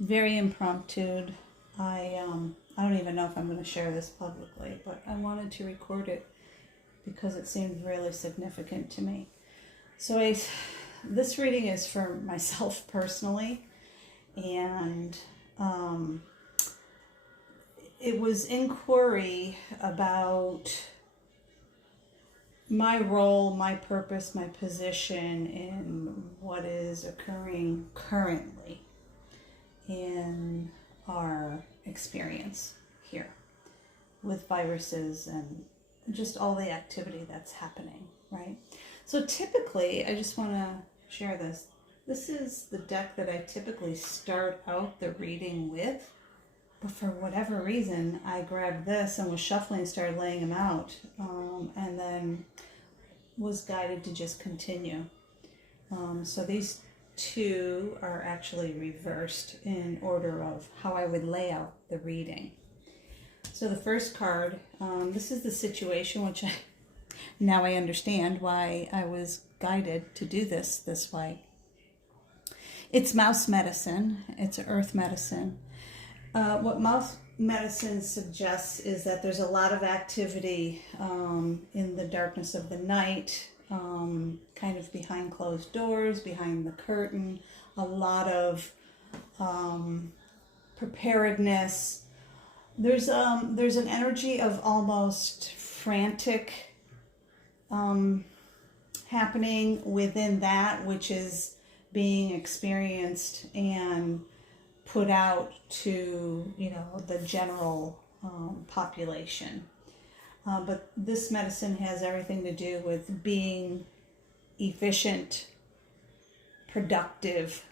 very impromptu. I don't even know if I'm going to share this publicly, but I wanted to record it because it seemed really significant to me. So this reading is for myself personally, and it was inquiry about my role, my purpose, my position in what is occurring currently in our experience here with viruses and just all the activity that's happening, right? So typically, I just want to share this. This is the deck that I typically start out the reading with, but for whatever reason, I grabbed this and was shuffling and started laying them out, and then was guided to just continue. So these two are actually reversed in order of how I would lay out the reading. So the first card, this is the situation, which now I understand why I was guided to do this way. It's mouse medicine. It's earth medicine. What mouse medicine suggests is that there's a lot of activity in the darkness of the night, kind of behind closed doors, behind the curtain, a lot of preparedness. There's an energy of almost frantic happening within that which is being experienced and put out to, the general population. But this medicine has everything to do with being efficient, productive,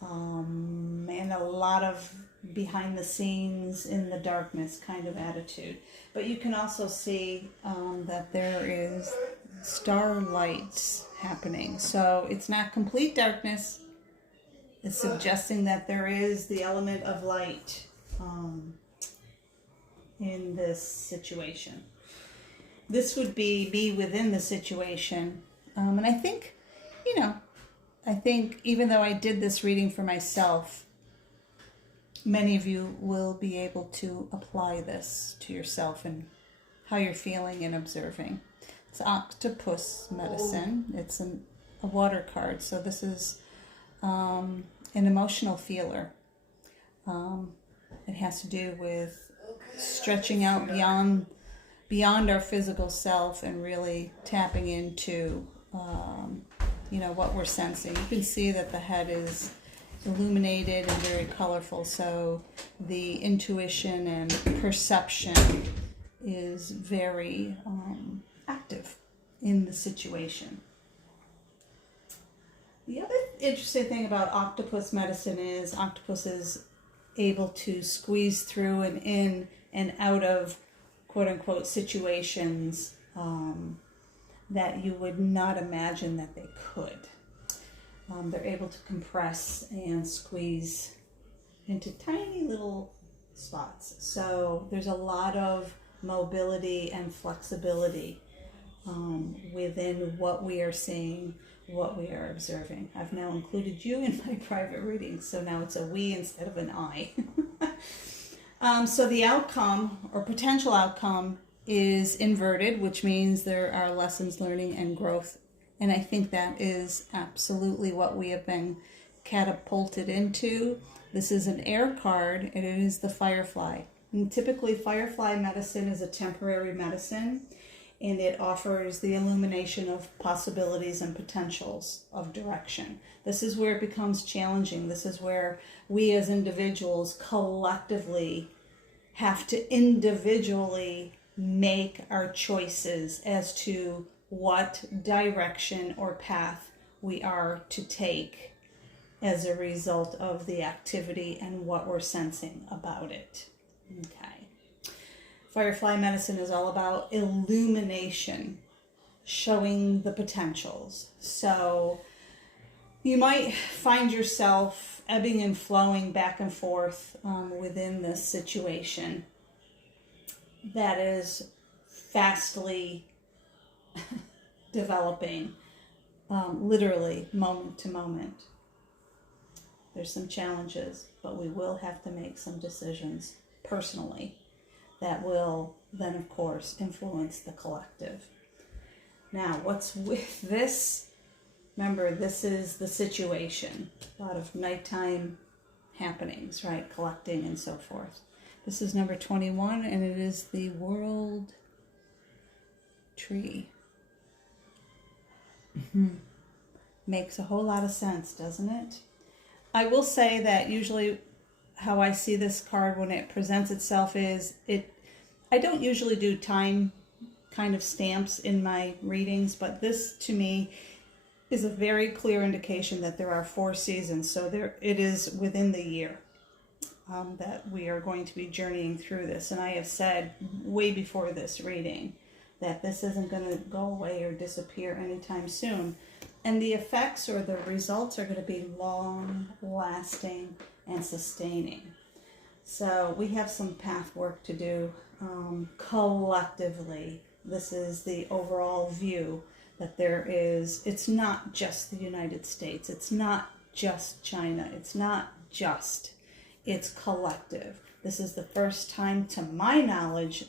and a lot of behind the scenes in the darkness kind of attitude. But you can also see that there is starlights happening. So it's not complete darkness. It's suggesting that there is the element of light in this situation. This would be me within the situation. And I think even though I did this reading for myself, many of you will be able to apply this to yourself and how you're feeling and observing. It's octopus medicine. It's a water card. So this is an emotional feeler. It has to do with stretching out beyond our physical self and really tapping into what we're sensing. You can see that the head is illuminated and very colorful, so the intuition and perception is very active in the situation. The other interesting thing about octopus medicine is octopus is able to squeeze through and in and out of quote-unquote situations that you would not imagine that they could. They're able to compress and squeeze into tiny little spots. So there's a lot of mobility and flexibility within what we are seeing, what we are observing. I've now included you in my private reading, so now it's a we instead of an I. So the outcome or potential outcome is inverted, which means there are lessons, learning, and growth. And I think that is absolutely what we have been catapulted into. This is an air card, and it is the firefly. And typically, firefly medicine is a temporary medicine, and it offers the illumination of possibilities and potentials of direction. This is where it becomes challenging. This is where we as individuals collectively have to individually make our choices as to what direction or path we are to take as a result of the activity and what we're sensing about it. Okay. Firefly medicine is all about illumination, showing the potentials. So you might find yourself ebbing and flowing back and forth within this situation that is fastly developing, literally moment to moment. There's some challenges, but we will have to make some decisions personally that will then, of course, influence the collective. Now, what's with this? Remember, this is the situation. A lot of nighttime happenings, right? Collecting and so forth. This is number 21, and it is the World Tree. Makes a whole lot of sense, doesn't it? I will say that usually how I see this card when it presents itself is I don't usually do time kind of stamps in my readings, but this to me is a very clear indication that there are 4 seasons. So it is within the year that we are going to be journeying through this. And I have said way before this reading that this isn't going to go away or disappear anytime soon. And the effects or the results are going to be long lasting and sustaining. So we have some path work to do collectively. This is the overall view that it's not just the United States. It's not just China. It's collective. This is the first time, to my knowledge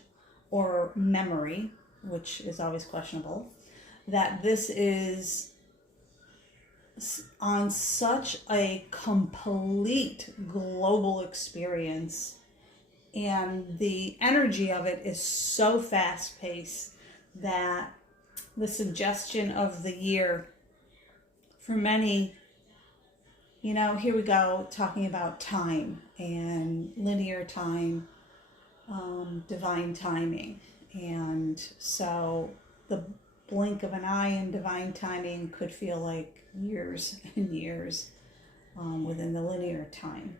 or memory, which is always questionable, that this is on such a complete global experience, and the energy of it is so fast-paced that the suggestion of the year for many, here we go, talking about time and linear time, divine timing. And so the blink of an eye in divine timing could feel like years and years within the linear time.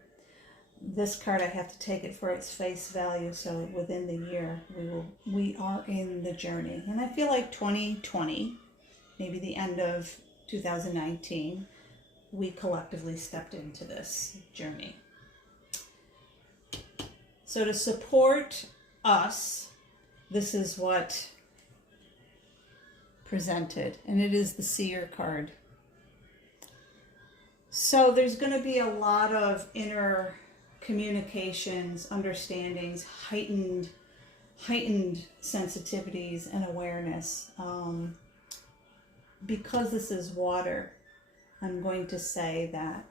This card, I have to take it for its face value. So within the year, we are in the journey. And I feel like 2020, maybe the end of 2019, we collectively stepped into this journey. So to support us, this is what presented, and it is the Seer card. So there's going to be a lot of inner communications, understandings, heightened sensitivities and awareness. Because this is water, I'm going to say that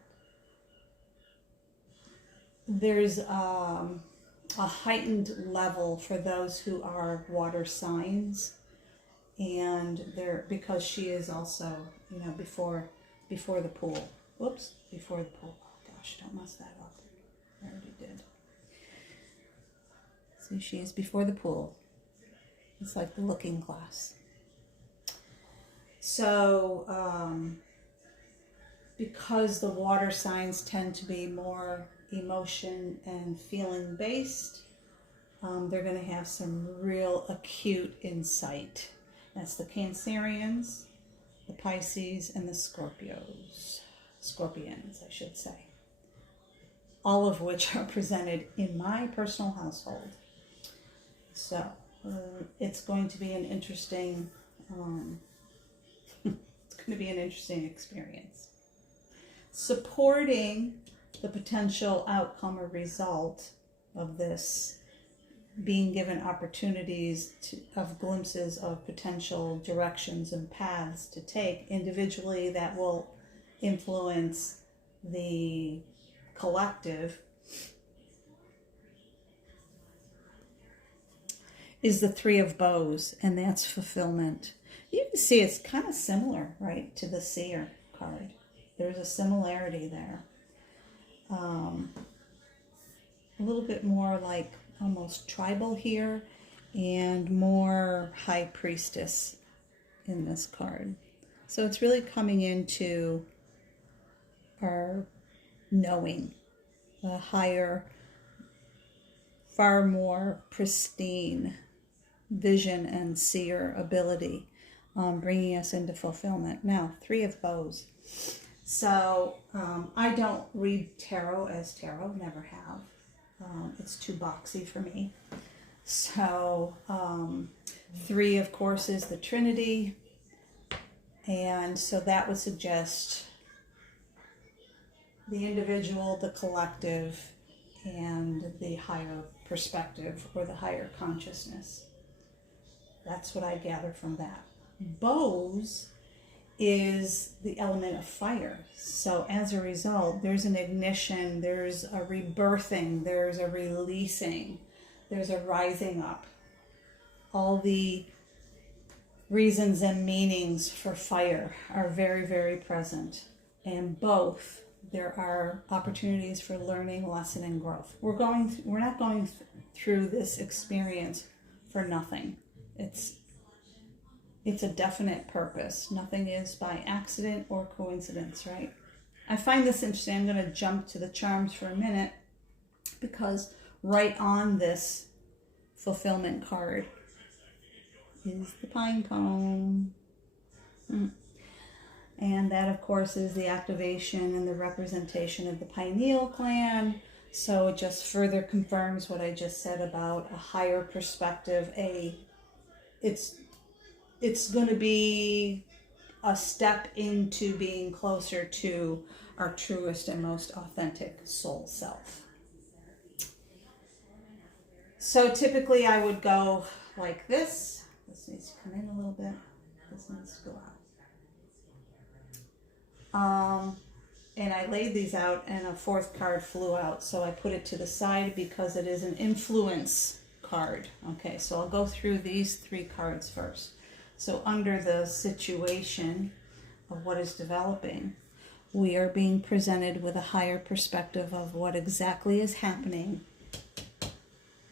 there's a heightened level for those who are water signs, and because she is also, before the pool. Whoops, before the pool. Oh gosh, don't mess that up. I already did. See, she is before the pool. It's like the looking glass. So, because the water signs tend to be more emotion and feeling based, they're going to have some real acute insight. That's the Cancerians, the Pisces, and the Scorpions, I should say. All of which are presented in my personal household. So it's going to be an interesting, experience. Supporting the potential outcome or result of this, being given opportunities of glimpses of potential directions and paths to take individually that will influence the collective, is the Three of Bows, and that's fulfillment. You can see it's kind of similar, right, to the Seer card. There's a similarity there. A little bit more like almost tribal here, and more High Priestess in this card. So it's really coming into our knowing, a higher, far more pristine vision and seer ability, bringing us into fulfillment. Now, Three of Bows. So I don't read tarot as tarot, never have. It's too boxy for me. So 3, of course, is the Trinity. And so that would suggest the individual, the collective, and the higher perspective or the higher consciousness. That's what I gather from that. Bows is the element of fire. So as a result, there's an ignition, there's a rebirthing, there's a releasing, there's a rising up. All the reasons and meanings for fire are very, very present. And both, there are opportunities for learning, lesson, and growth. We're not going through this experience for nothing. It's a definite purpose. Nothing is by accident or coincidence, right? I find this interesting. I'm going to jump to the charms for a minute because right on this fulfillment card is the pine cone. And that, of course, is the activation and the representation of the pineal gland. So it just further confirms what I just said about a higher perspective. It's going to be a step into being closer to our truest and most authentic soul self. So typically I would go like this. This needs to come in a little bit. This needs to go out. And I laid these out and a fourth card flew out. So I put it to the side because it is an influence card. Okay, so I'll go through these three cards first. So under the situation of what is developing, we are being presented with a higher perspective of what exactly is happening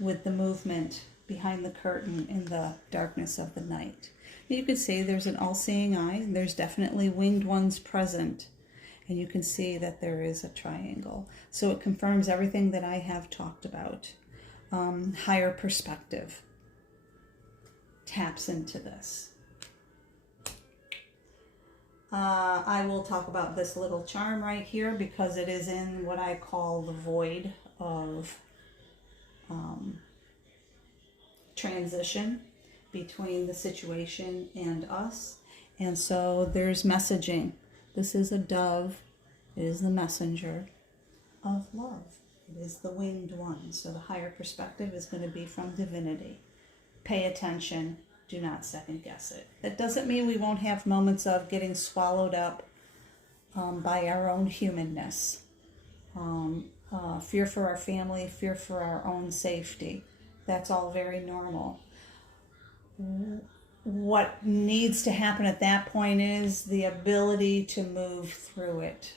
with the movement behind the curtain in the darkness of the night. You can see there's an all-seeing eye. There's definitely winged ones present. And you can see that there is a triangle. So it confirms everything that I have talked about. Higher perspective taps into this. I will talk about this little charm right here because it is in what I call the void of transition between the situation and us. And so there's messaging. This is a dove. It is the messenger of love. It is the winged one. So the higher perspective is going to be from divinity. Pay attention. Do not second guess it. That doesn't mean we won't have moments of getting swallowed up by our own humanness. Fear for our family, fear for our own safety. That's all very normal. What needs to happen at that point is the ability to move through it.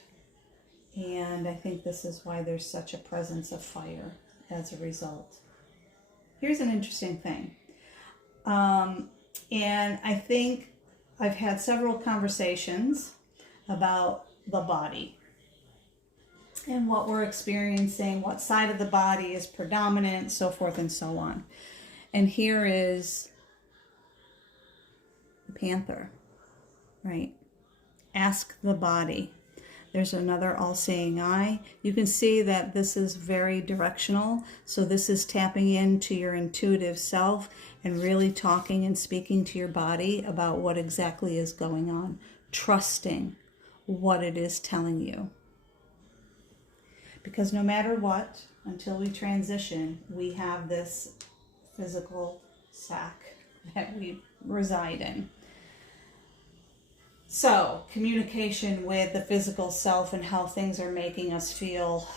And I think this is why there's such a presence of fire as a result. Here's an interesting thing. And I think I've had several conversations about the body and what we're experiencing, what side of the body is predominant, so forth and so on. And here is the panther, right? Ask the body. There's another all-seeing eye. You can see that this is very directional. So this is tapping into your intuitive self and really talking and speaking to your body about what exactly is going on, trusting what it is telling you. Because no matter what, until we transition, we have this physical sack that we reside in. So, communication with the physical self and how things are making us feel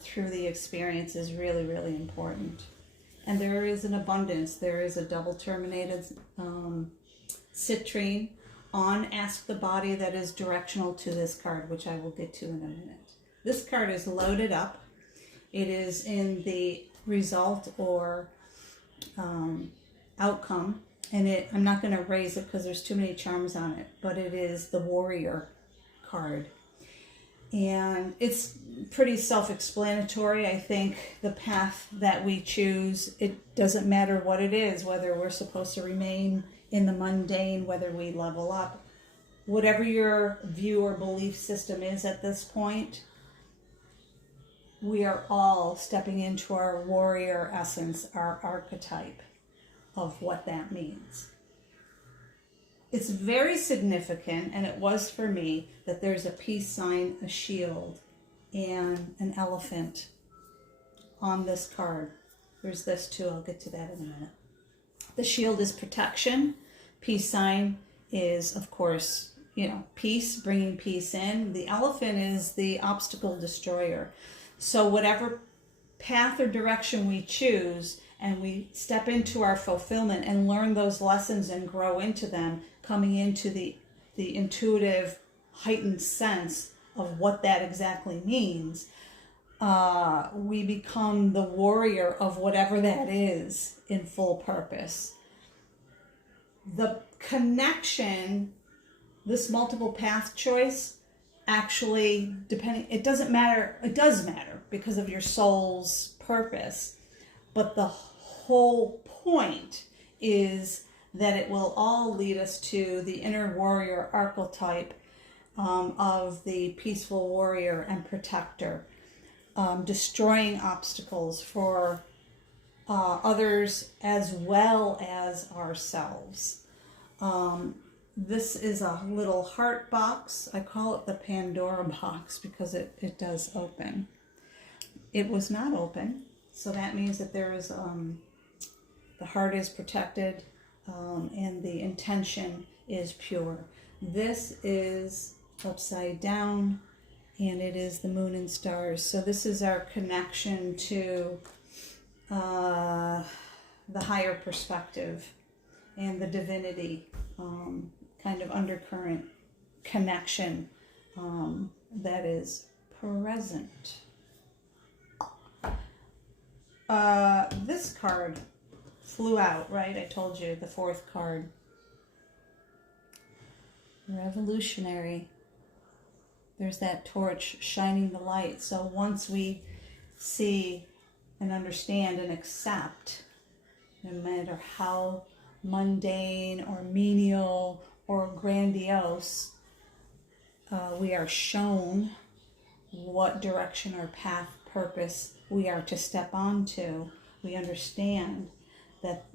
through the experience is really, really important. And there is an abundance. There is a double terminated citrine on Ask the Body that is directional to this card, which I will get to in a minute. This card is loaded up. It is in the result or outcome. And I'm not going to raise it because there's too many charms on it, but it is the warrior card. And it's pretty self-explanatory. I think the path that we choose, it doesn't matter what it is, whether we're supposed to remain in the mundane, whether we level up, whatever your view or belief system is at this point, we are all stepping into our warrior essence, our archetype of what that means. It's very significant, and it was for me, that there's a peace sign, a shield and an elephant on this card. There's this too, I'll get to that in a minute. The shield is protection. Peace sign is, of course, peace, bringing peace in. The elephant is the obstacle destroyer. So whatever path or direction we choose, and we step into our fulfillment and learn those lessons and grow into them, coming into the intuitive, heightened sense of what that exactly means, we become the warrior of whatever that is in full purpose. The connection, this multiple path choice, actually, it does matter because of your soul's purpose. But the whole point is that it will all lead us to the inner warrior archetype of the peaceful warrior and protector, destroying obstacles for others as well as ourselves. This is a little heart box. I call it the Pandora box because it does open. It was not open, so that means that there is the heart is protected and the intention is pure. This is upside down, and it is the moon and stars. So this is our connection to the higher perspective and the divinity, kind of undercurrent connection that is present. This card flew out, right? I told you, the fourth card. Revolutionary. There's that torch shining the light. So once we see and understand and accept, no matter how mundane or menial or grandiose, we are shown what direction or path, purpose we are to step onto. We understand that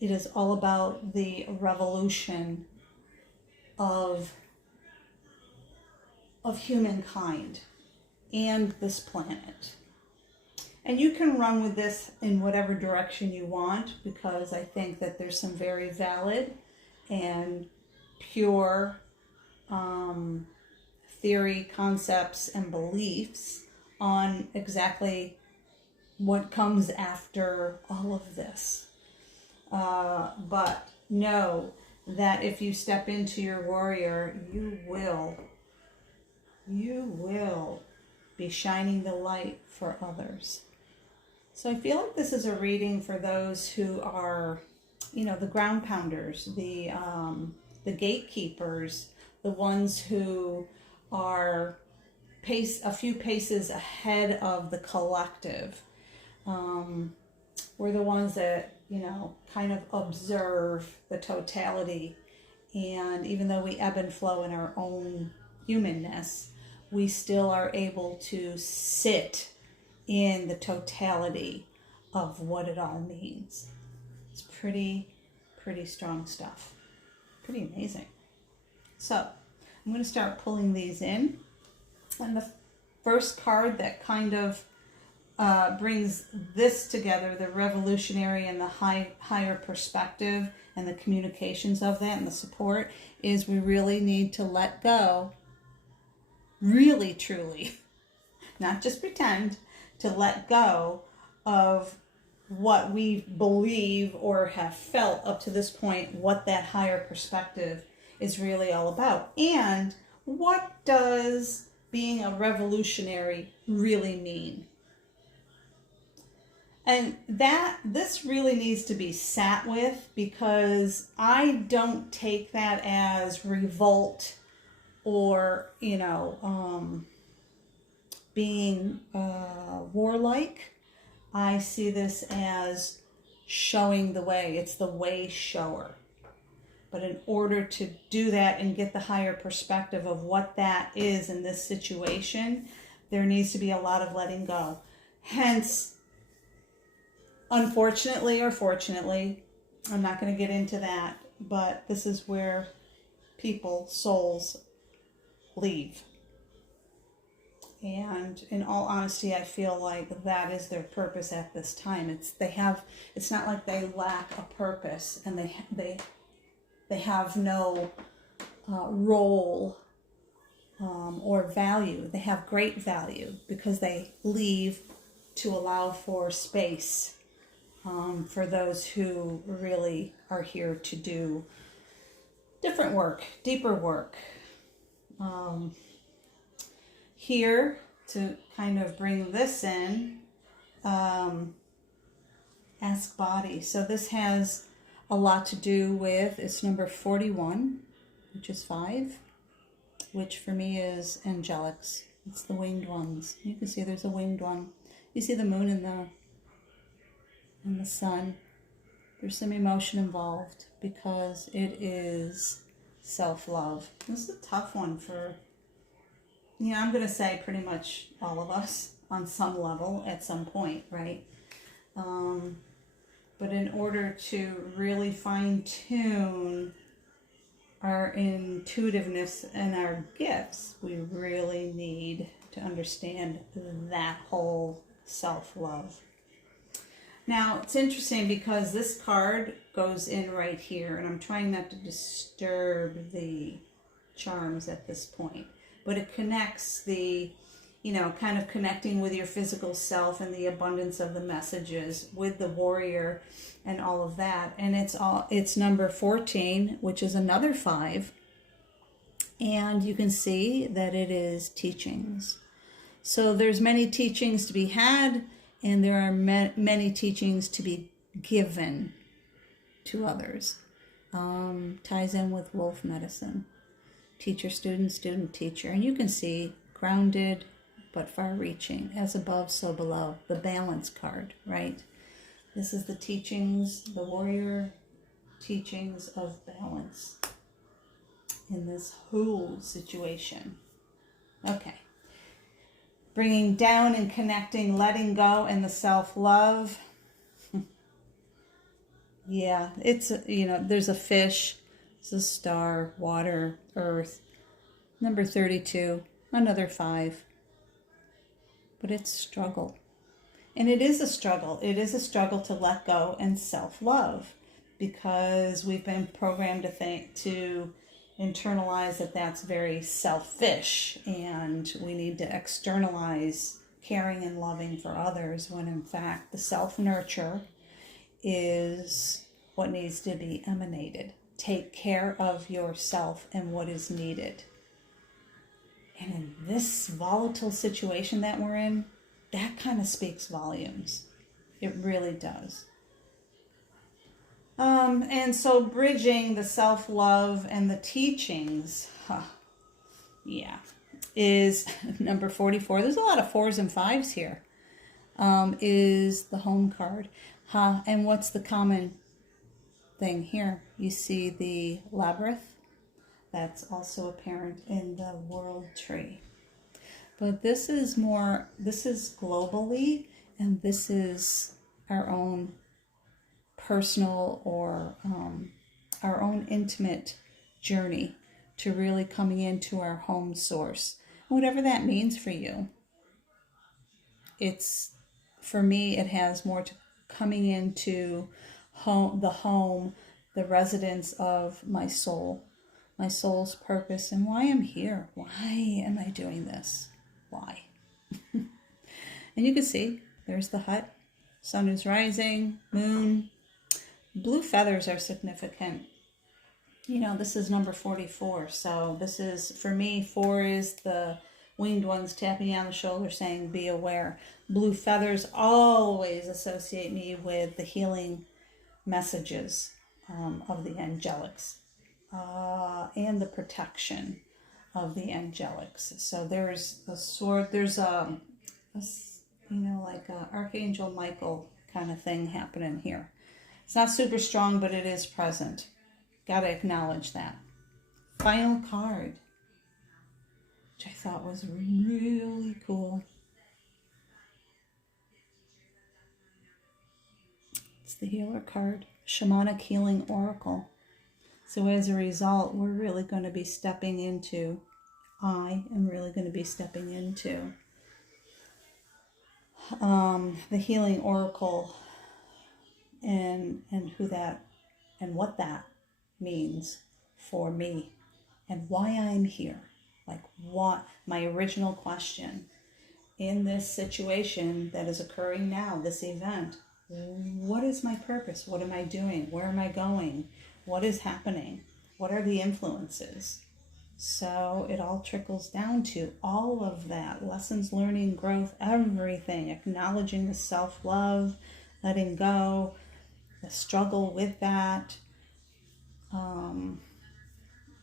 it is all about the revolution of humankind and this planet. And you can run with this in whatever direction you want, because I think that there's some very valid and pure theory, concepts, and beliefs on exactly what comes after all of this. But know that if you step into your warrior, you will be shining the light for others. So I feel like this is a reading for those who are, the ground pounders, the gatekeepers, the ones who are a few paces ahead of the collective. We're the ones that, kind of observe the totality. And even though we ebb and flow in our own humanness, we still are able to sit in the totality of what it all means. It's pretty strong stuff. Pretty amazing. So I'm going to start pulling these in. And the first card that kind of brings this together, the revolutionary and the higher perspective and the communications of that and the support, is we really need to let go, really truly, not just pretend, to let go of what we believe or have felt up to this point, what that higher perspective is really all about. And what does being a revolutionary really mean? And this really needs to be sat with, because I don't take that as revolt or, being warlike. I see this as showing the way. It's the way shower. But in order to do that and get the higher perspective of what that is in this situation, there needs to be a lot of letting go. Hence, unfortunately or fortunately, I'm not going to get into that, but this is where souls leave. And in all honesty, I feel like that is their purpose at this time. It's not like they lack a purpose and they have no role or value. They have great value because they leave to allow for space for those who really are here to do different work, deeper work. Here, to kind of bring this in, ask body. So this has a lot to do with, it's number 41, which is 5, which for me is angelics. It's the winged ones. You can see there's a winged one. You see the moon and the sun. There's some emotion involved because it is self-love. This is a tough one for, I'm going to say pretty much all of us on some level at some point, right? But in order to really fine-tune our intuitiveness and our gifts, we really need to understand that whole self-love. Now, it's interesting because this card goes in right here, and I'm trying not to disturb the charms at this point, but it connects the, kind of connecting with your physical self and the abundance of the messages with the warrior and all of that. And it's number 14, which is another 5. And you can see that it is teachings. So there's many teachings to be had, and there are many teachings to be given to others. Ties in with wolf medicine. Teacher, student, student, teacher. And you can see grounded but far-reaching, as above, so below. The balance card, right? This is the teachings, the warrior teachings of balance in this whole situation. Okay. Bringing down and connecting, letting go, and the self-love. Yeah, it's, there's a fish, there's a star, water, earth. Number 32, another 5. But it's struggle. And it is a struggle. It is a struggle to let go and self-love, because we've been programmed to internalize that that's very selfish, and we need to externalize caring and loving for others, when in fact the self-nurture is what needs to be emanated. Take care of yourself and what is needed. And in this volatile situation that we're in, that kind of speaks volumes. It really does. And so bridging the self-love and the teachings, is number 44. There's a lot of 4s and 5s here. Is the home card. And what's the common thing here? You see the labyrinth. That's also apparent in the world tree. But this is globally, and this is our own personal or our own intimate journey to really coming into our home source. Whatever that means for you. For me, it has more to coming into the residence of my soul. My soul's purpose and why I'm here. Why am I doing this? Why? And you can see, there's the hut. Sun is rising, moon. Blue feathers are significant. This is number 44. So this is, for me, 4 is the winged ones tapping you on the shoulder saying, be aware. Blue feathers always associate me with the healing messages of the angelics. And the protection of the angelics. So there's a sword, there's like a Archangel Michael kind of thing happening here. It's not super strong, but it is present. Got to acknowledge that. Final card, which I thought was really cool. It's the healer card, Shamanic Healing Oracle. So as a result, I am really going to be stepping into the healing oracle and who that and what that means for me and why I'm here. Like, what my original question in this situation that is occurring now, this event, what is my purpose? What am I doing? Where am I going? What is happening? What are the influences? So it all trickles down to all of that. Lessons, learning, growth, everything. Acknowledging the self-love, letting go, the struggle with that.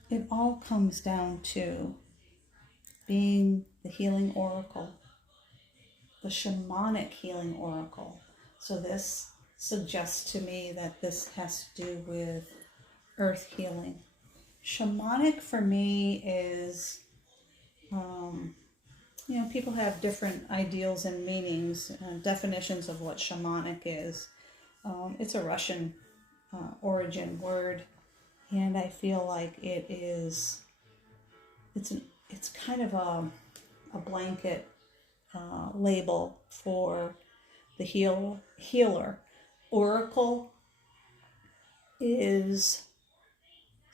It all comes down to being the healing oracle, the shamanic healing oracle. So this suggests to me that this has to do with earth healing. Shamanic for me is, people have different ideals and meanings, definitions of what shamanic is. It's a Russian origin word, and I feel like it's kind of a blanket label for the healer. Oracle is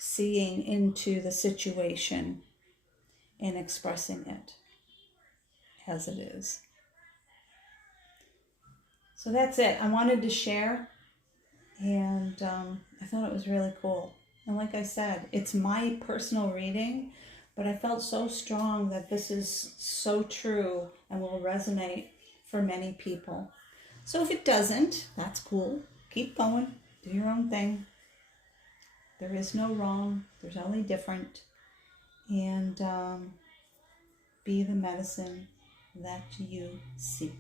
seeing into the situation and expressing it as it is. So that's it. I wanted to share, and I thought it was really cool. And like I said, it's my personal reading, but I felt so strong that this is so true and will resonate for many people. So if it doesn't, that's cool. Keep going. Do your own thing. There is no wrong. There's only different. And be the medicine that you seek.